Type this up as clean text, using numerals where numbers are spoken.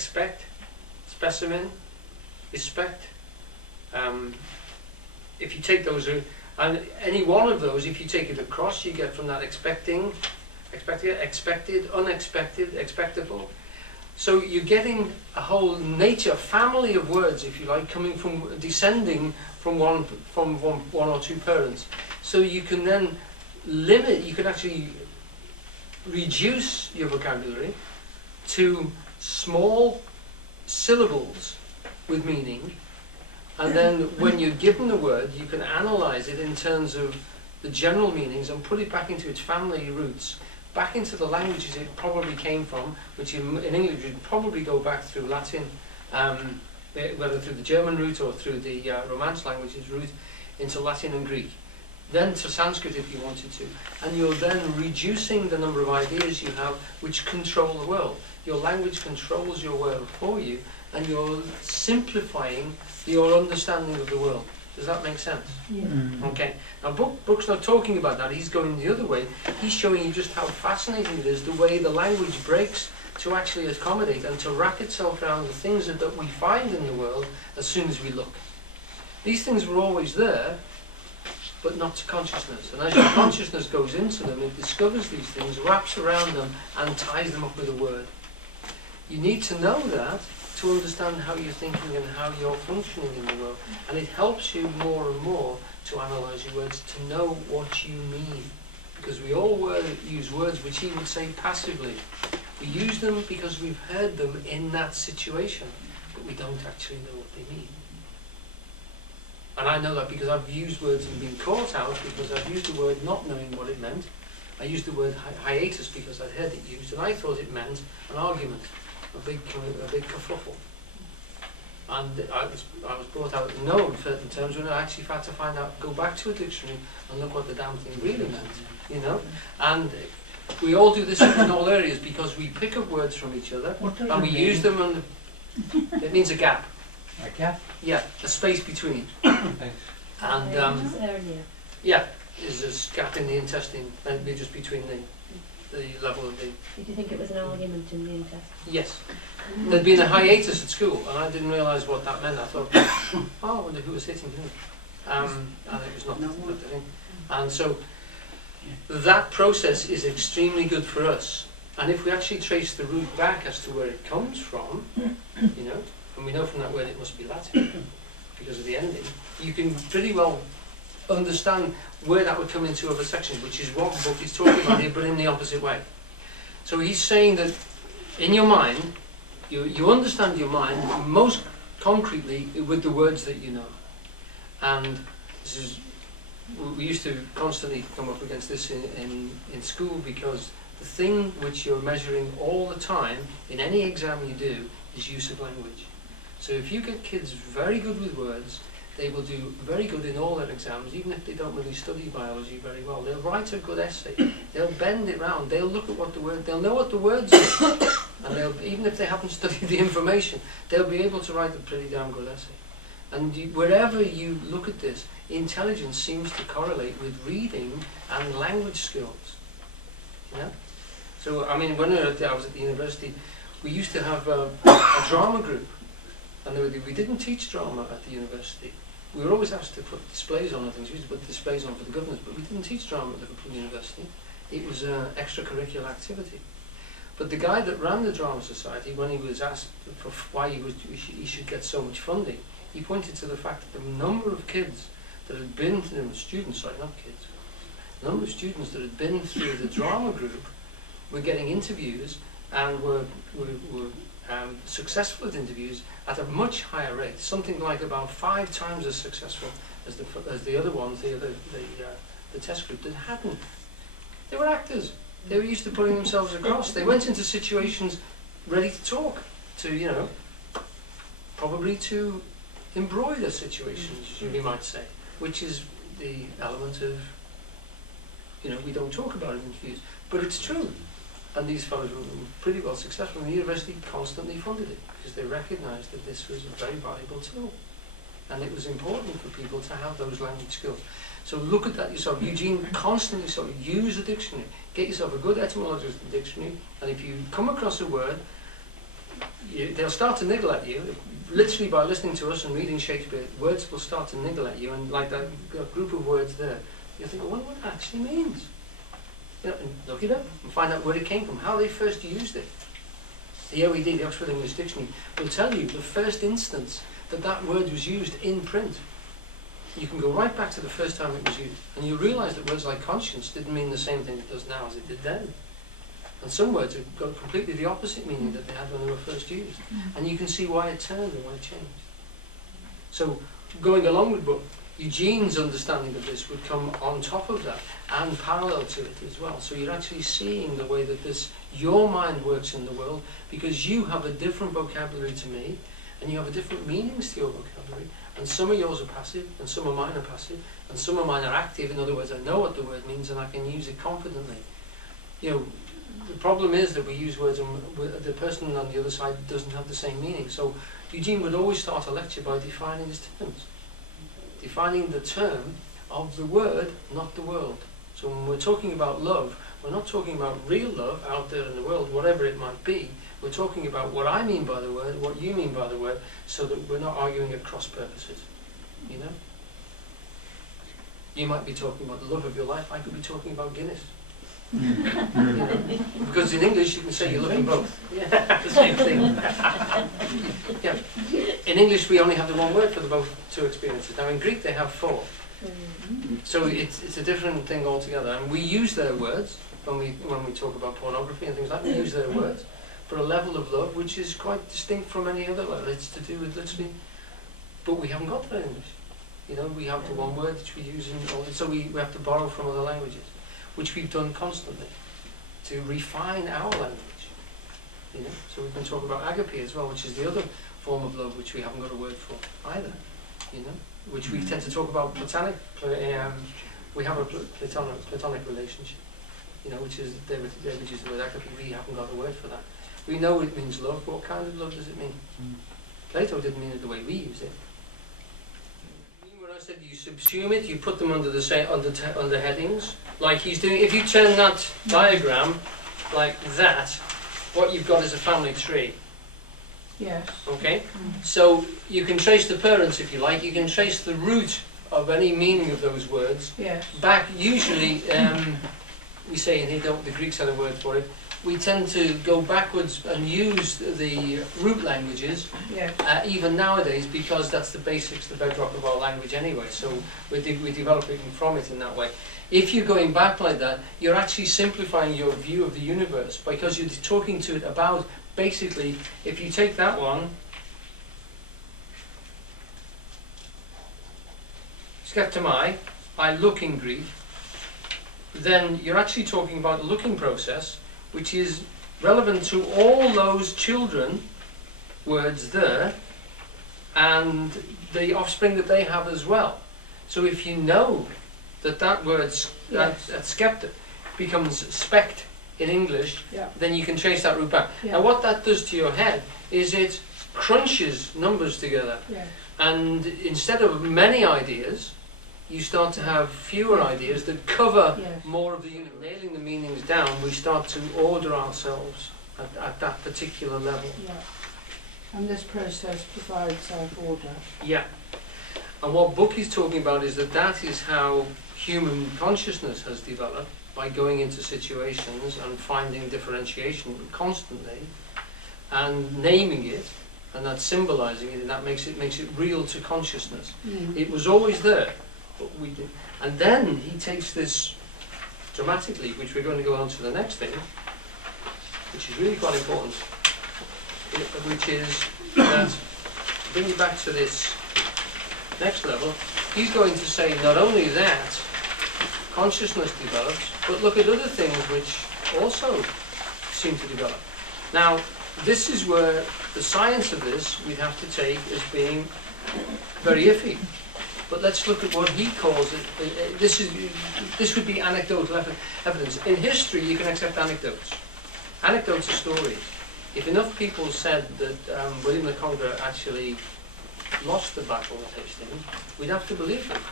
expect, specimen, respect. If you take those, and any one of those, if you take it across, you get from that expecting, expected, unexpected, expectable. So you're getting a whole nature, family of words, if you like, coming from, descending from one or two parents. So you can then limit, you can actually reduce your vocabulary to small syllables with meaning, and then when you're given the word, you can analyze it in terms of the general meanings and put it back into its family roots, back into the languages it probably came from, which in English would probably go back through Latin, whether through the German route or through the Romance languages route, into Latin and Greek. Then to Sanskrit if you wanted to. And you're then reducing the number of ideas you have which control the world. Your language controls your world for you, and you're simplifying your understanding of the world. Does that make sense? Yeah. Okay. Now Bucke's not talking about that, he's going the other way. He's showing you just how fascinating it is, the way the language breaks to actually accommodate and to wrap itself around the things that we find in the world as soon as we look. These things were always there, but not to consciousness. And as your consciousness goes into them, it discovers these things, wraps around them, and ties them up with a word. You need to know that to understand how you're thinking and how you're functioning in the world. And it helps you more and more to analyse your words, to know what you mean. Because we all use words which he would say passively. We use them because we've heard them in that situation, but we don't actually know what they mean. And I know that because I've used words and been caught out because I've used the word not knowing what it meant. I used the word hiatus because I'd heard it used and I thought it meant an argument, a big kerfuffle. And I was brought out to know certain terms when I actually had to find out, go back to a dictionary and look what the damn thing really meant, you know. And we all do this in all areas because we pick up words from each other and we use them, and it means a gap. A gap? Yeah, a space between. Thanks. And Earlier. yeah, there's a gap in the intestine, maybe just between the level of the... Did you think it was an argument in the intestine? Yes. There'd been a hiatus at school and I didn't realise what that meant. I thought, oh, I wonder who was hitting who. And it was not the thing. And so that process is extremely good for us. And if we actually trace the root back as to where it comes from, you know, and we know from that word it must be Latin because of the ending, you can pretty well understand where that would come into other sections, which is what Bucke is talking about here, but in the opposite way. So he's saying that in your mind, you understand your mind most concretely with the words that you know. And this is, we used to constantly come up against this in school, because the thing which you're measuring all the time in any exam you do is use of language. So if you get kids very good with words, they will do very good in all their exams, even if they don't really study biology very well. They'll write a good essay, they'll bend it round, they'll look at what the word, they'll know what the words are, and they'll, even if they haven't studied the information, they'll be able to write a pretty damn good essay. And wherever you look at this, intelligence seems to correlate with reading and language skills. Yeah? So, I mean, when I was at the university, we used to have a drama group, and we didn't teach drama at the university. We were always asked to put displays on and things. We used to put displays on for the governors, but we didn't teach drama at Liverpool University. It was an extracurricular activity. But the guy that ran the Drama Society, when he was asked for why he should get so much funding, he pointed to the fact that the number of kids that had been, students, sorry, not kids, the number of students that had been through the drama group were getting interviews and were successful at interviews at a much higher rate, something like about 5 times as successful as the other ones, the test group that hadn't. They were actors. They were used to putting themselves across. They went into situations ready to talk, to, you know, probably to embroider situations, we might say, which is the element of, you know, we don't talk about it in interviews, but it's true. And these fellows were pretty well successful, and the university constantly funded it because they recognised that this was a very valuable tool, and it was important for people to have those language skills. So look at that yourself. Eugene constantly use a dictionary. Get yourself a good etymological dictionary, and if you come across a word, they'll start to niggle at you. Literally by listening to us and reading Shakespeare, words will start to niggle at you, and like that group of words there, you think, I wonder what it actually means. You know, and look it up and find out where it came from, how they first used it. The OED, the Oxford English Dictionary, will tell you the first instance that that word was used in print. You can go right back to the first time it was used, and you realise that words like conscience didn't mean the same thing it does now as it did then. And some words have got completely the opposite meaning that they had when they were first used. And you can see why it turned and why it changed. So, going along with book, Eugene's understanding of this would come on top of that and parallel to it as well. So you're actually seeing the way that your mind works in the world, because you have a different vocabulary to me, and you have a different meanings to your vocabulary, and some of yours are passive, and some of mine are passive, and some of mine are active. In other words, I know what the word means and I can use it confidently. You know, the problem is that we use words and the person on the other side doesn't have the same meaning. So Eugene would always start a lecture by defining his terms. Defining the term of the word, not the world. So when we're talking about love, we're not talking about real love out there in the world, whatever it might be. We're talking about what I mean by the word, what you mean by the word, so that we're not arguing at cross purposes. You know? You might be talking about the love of your life, I could be talking about Guinness. You know? Because in English you can say you love them both. Yeah, the same thing. Yeah. In English we only have the one word for the both two experiences. Now in Greek they have four. So it's a different thing altogether. And we use their words when we talk about pornography and things like that. We use their words for a level of love which is quite distinct from any other level. It's to do with literally, but we haven't got that in English. You know, we have the one word which we use in all, so we have to borrow from other languages, which we've done constantly to refine our language. You know, so we can talk about agape as well, which is the other form of love which we haven't got a word for either. You know, which we tend to talk about platonic. We have a platonic relationship. You know, which is they would use the word agape. We haven't got a word for that. We know it means love, but what kind of love does it mean? Plato didn't mean it the way we use it. When I said you subsume it, you put them under the same under headings, like he's doing. If you turn that diagram like that, what you've got is a family tree. Yes. Okay? So you can trace the parents if you like, you can trace the root of any meaning of those words back. Usually, we say in here, the Greeks had a word for it, we tend to go backwards and use the root languages, even nowadays, because that's the basics, the bedrock of our language anyway, so we're developing from it in that way. If you're going back like that, you're actually simplifying your view of the universe, because you're talking to it about, basically, if you take that one, skeptomai, I look in Greek, then you're actually talking about a looking process, which is relevant to all those children words there, and the offspring that they have as well. So if you know that word, that skepta, becomes spect in English, then you can trace that root back. Now what that does to your head is it crunches numbers together. And instead of many ideas, you start to have fewer ideas that cover more of the unit. Nailing the meanings down, we start to order ourselves at that particular level. And this process provides self-order. Yeah. And what Bucke is talking about is that is how human consciousness has developed, by going into situations and finding differentiation constantly and naming it, and that symbolizing it, and that makes it real to consciousness. It was always there, but we did. And then he takes this dramatically, which we're going to go on to the next thing, which is really quite important, which is that, bring you back to this next level, he's going to say not only that consciousness develops, but look at other things which also seem to develop. Now, this is where the science of this we'd have to take as being very iffy. But let's look at what he calls it. This would be anecdotal evidence. In history, you can accept anecdotes. Anecdotes are stories. If enough people said that William the Conqueror actually lost the battle at Hastings, we'd have to believe them.